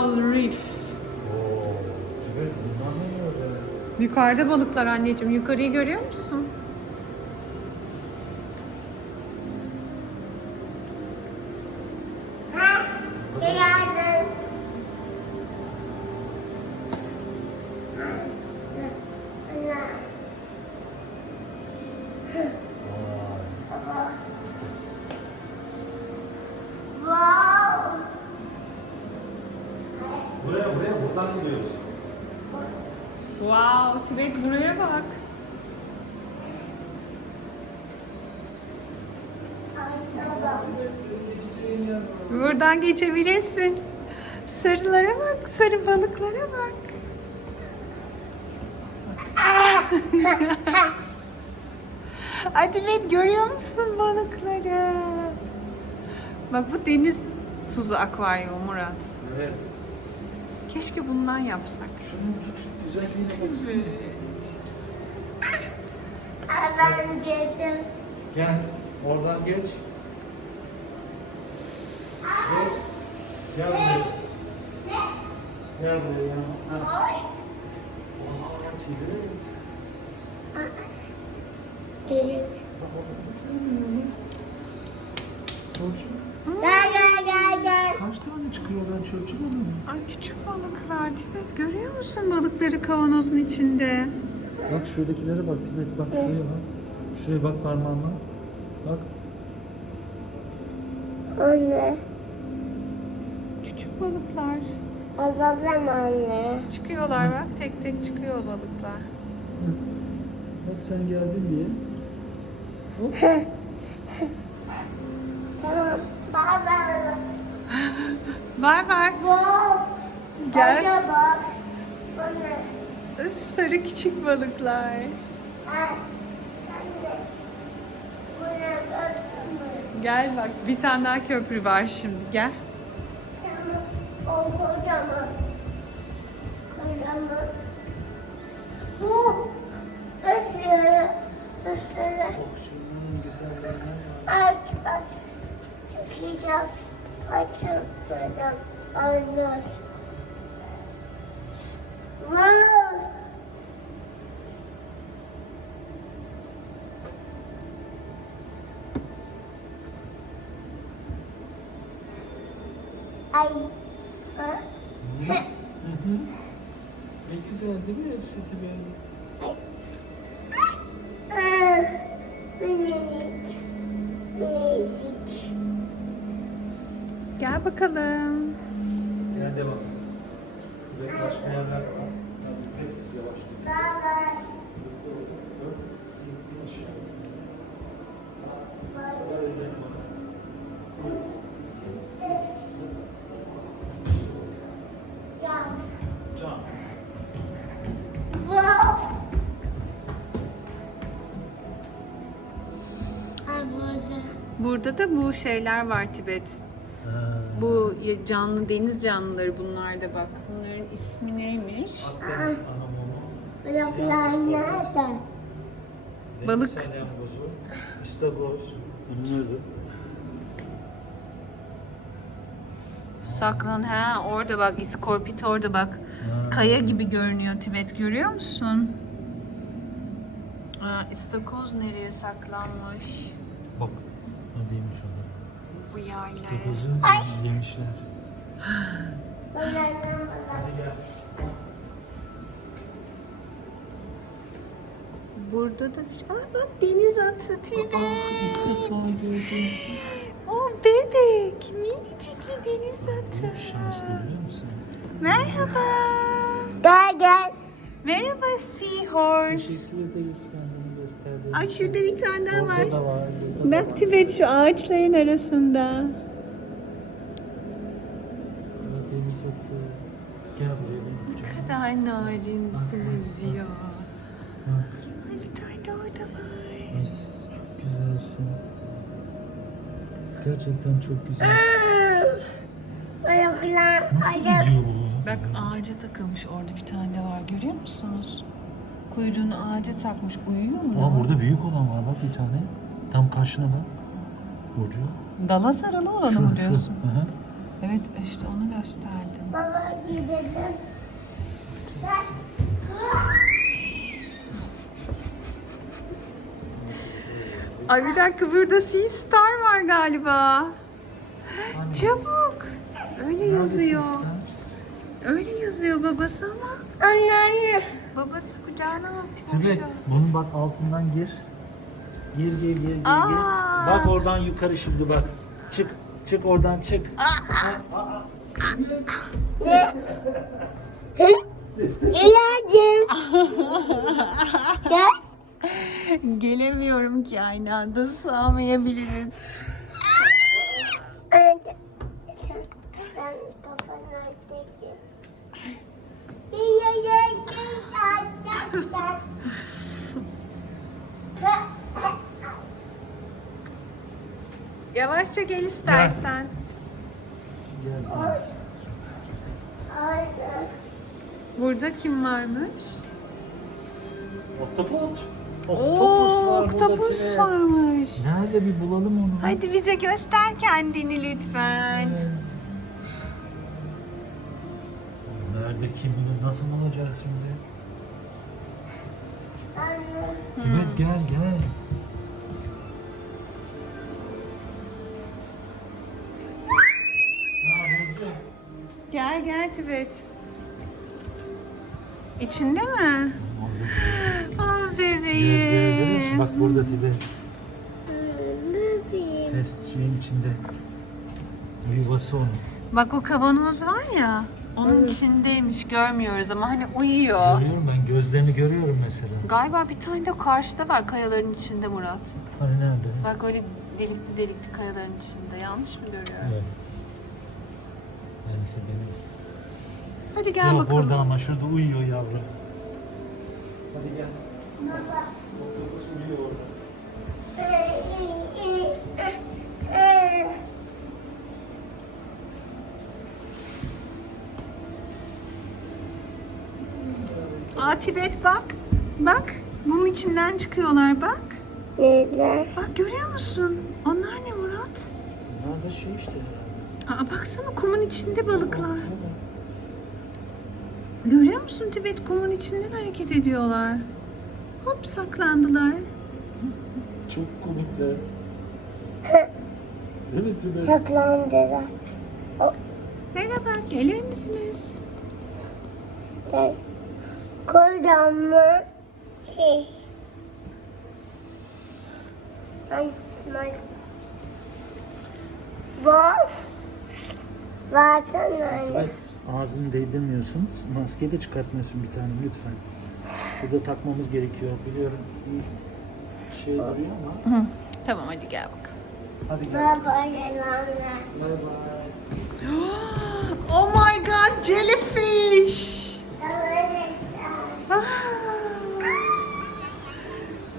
Coral Reef. Yukarıda balıklar anneciğim. Yukarıyı görüyor musun? Yardım. Buradan gidiyoruz. Wow, Tibet buraya bak. Buradan geçebilirsin. Sarılara bak, sarı balıklara bak. Ay Tibet görüyor musun balıkları? Bak bu deniz tuzu akvaryum Murat. Evet. Keşke bundan yapsak. Şunun tut güzelliğine bak. Ben geldim. Gel. Oradan geç. Geç. Gel buraya. Gel buraya. Ha. Oy. Aa, Tibet. Gelin. Çocuk. Gel gel gel gel. Kaç tane çıkıyor ben çocuk onu? Ay küçük balıklar Tibet görüyor musun balıkları kavanozun içinde? Bak şuradakilere bak Tibet bak şuraya bak. Şuraya bak parmağınla. Bak. Anne. Küçük balıklar. Alalım anne. Çıkıyorlar bak tek tek çıkıyor balıklar. Bak sen geldin diye. Hop. Tamam. Baba. Bay bay. Wow. Gel. Anne bak. Anne. Sarı küçük balıklar. Ha. Gel bak bir tane daha köprü var şimdi gel. Tamam. O kocaman. Kocaman. Bu. Isırı. Isırı. Şunların güzelliğine. Aç bas. Çıkacağım. Böyle. Anlar. Wow. Ay. Ne güzel değil mi hepsi Tibet? Ya. Can. Wow. Ay burada. Burada da bu şeyler var Tibet. Bu canlı deniz canlıları bunlar da bak. Bunların ismi neymiş? Akdeniz. Bloklar nerede? Balık. salyangozu, istakoz. Saklan ha orada bak iskorpit orada bak. Kaya gibi görünüyor Tibet görüyor musun? Aa, istakoz nereye saklanmış? Bak. Yaylaya. İstakozu yemişler. Burada da Aa, bak deniz atı Tibet. ilk defa gördüm. O bebek minicikli deniz atı. Şans görüyor musun? Merhaba. Gel gel. Merhaba seahorse. Teşekkür ederiz Ay şurada bir tane daha var. Bak Tibet şu ağaçların arasında. Ne kadar narinsiniz ya. Ay bir tane de orada var. Güzelsin. Gerçekten çok güzel. Bloklar. Nasıl Ay, gidiyor bu? Bak ağaca takılmış orada bir tane de var görüyor musunuz? Kuyruğunu ağaca takmış uyuyor mu? Aa, burada büyük olan var bak bir tane. Tam karşına bak. Burcu. Dala sarılı olanı mı diyorsun? Hı hı. Evet işte onu gösterdim. Baba gidelim. Ay bir dakika burada Sea Star var galiba. Çabuk. Öyle yazıyor. Öyle yazıyor babası ama. Anne anne. Babası kucağına alıp Tabii bunun bak altından gir. Gir gir gir gir gir. Aa. Bak oradan yukarı şimdi bak. Çık. Çık oradan çık. İlacım. Gel. Gelemiyorum ki aynı anda sığamayabiliriz. Anne. Sen, sen kafanı çekil. İyi, iyi, iyi, gel, gel, gel. Yavaşça gel istersen. Gel. Burada kim varmış? Oktopot. Oo, Oktopus var oktopus buradaki. varmış. Nerede bir bulalım onu. Hadi bize göster kendini lütfen. Nerede kim bilir nasıl bulacağız şimdi? Evet gel gel. Gel gel Tibet. İçinde mi? Ah Gözleri görüyor musun? bebeğim. Bak burada Tibet. Test şeyin içinde. Yuvası onun. Bak o kavanoz var ya. Onun içindeymiş görmüyoruz ama hani uyuyor. Görüyorum ben gözlerini görüyorum mesela. Galiba bir tane de karşıda var kayaların içinde Murat. Hani nerede? Bak öyle delikli delikli kayaların içinde. Yanlış mı görüyorum? Evet. Yani benim. Hadi gel Yok bakalım. burada ama şurada uyuyor yavrum. Hadi gel. Baba. Oktopus uyuyor orada. Aa Tibet bak. Bak. Bunun içinden çıkıyorlar bak. Neden? Bak görüyor musun? Onlar ne Murat? Bunlar da şey işte. Aa baksana kumun içinde balıklar. Görüyor musun Tibet kumun içinden hareket ediyorlar. Hop saklandılar. Çok komikler. Değil mi Tibet? Saklandılar. Merhaba gelir misiniz? Gel. Kocaman şey. Ben, ben. Baksana anne. Evet, ağzını değdirmiyorsun. Maskeyi de çıkartmıyorsun bir tane lütfen. Burada takmamız gerekiyor. Biliyorum iyi şey duruyor ama. Tamam hadi gel bak. Hadi gel. Gel anne. Bay bay. Oh my god jellyfish. Ah.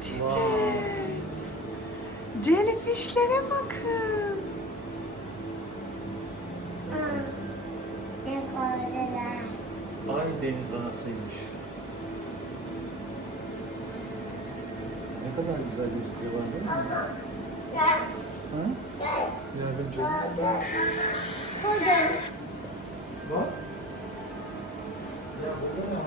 Tibet. Jellyfishlere bakın. Ay deniz anasıymış. Ne kadar güzel gözüküyorlar değil mi? Ha? Yardımcı. Bak. Ya burada ne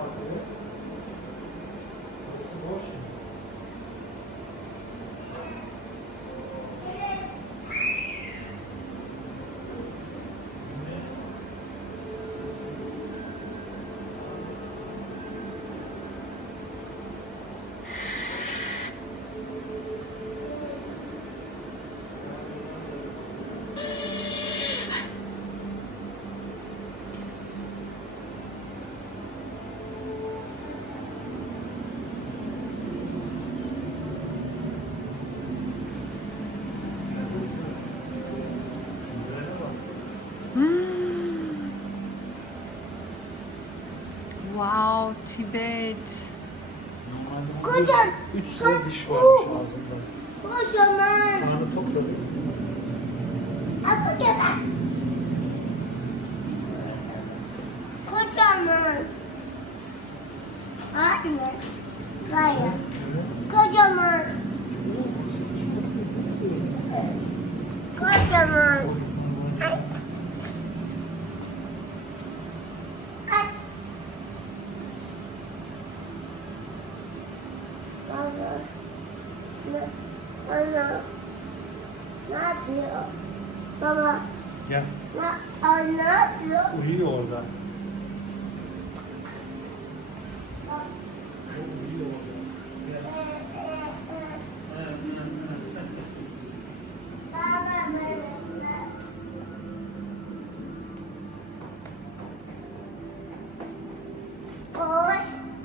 Wow Tibet. Normalde Kocaman. üç sıra diş varmış ağzında. Kocaman. Karnı topladı. Ha, Kocaman. Kocaman. Anne. Hayır. Kocaman. Uyuyor orada. Baba benimle.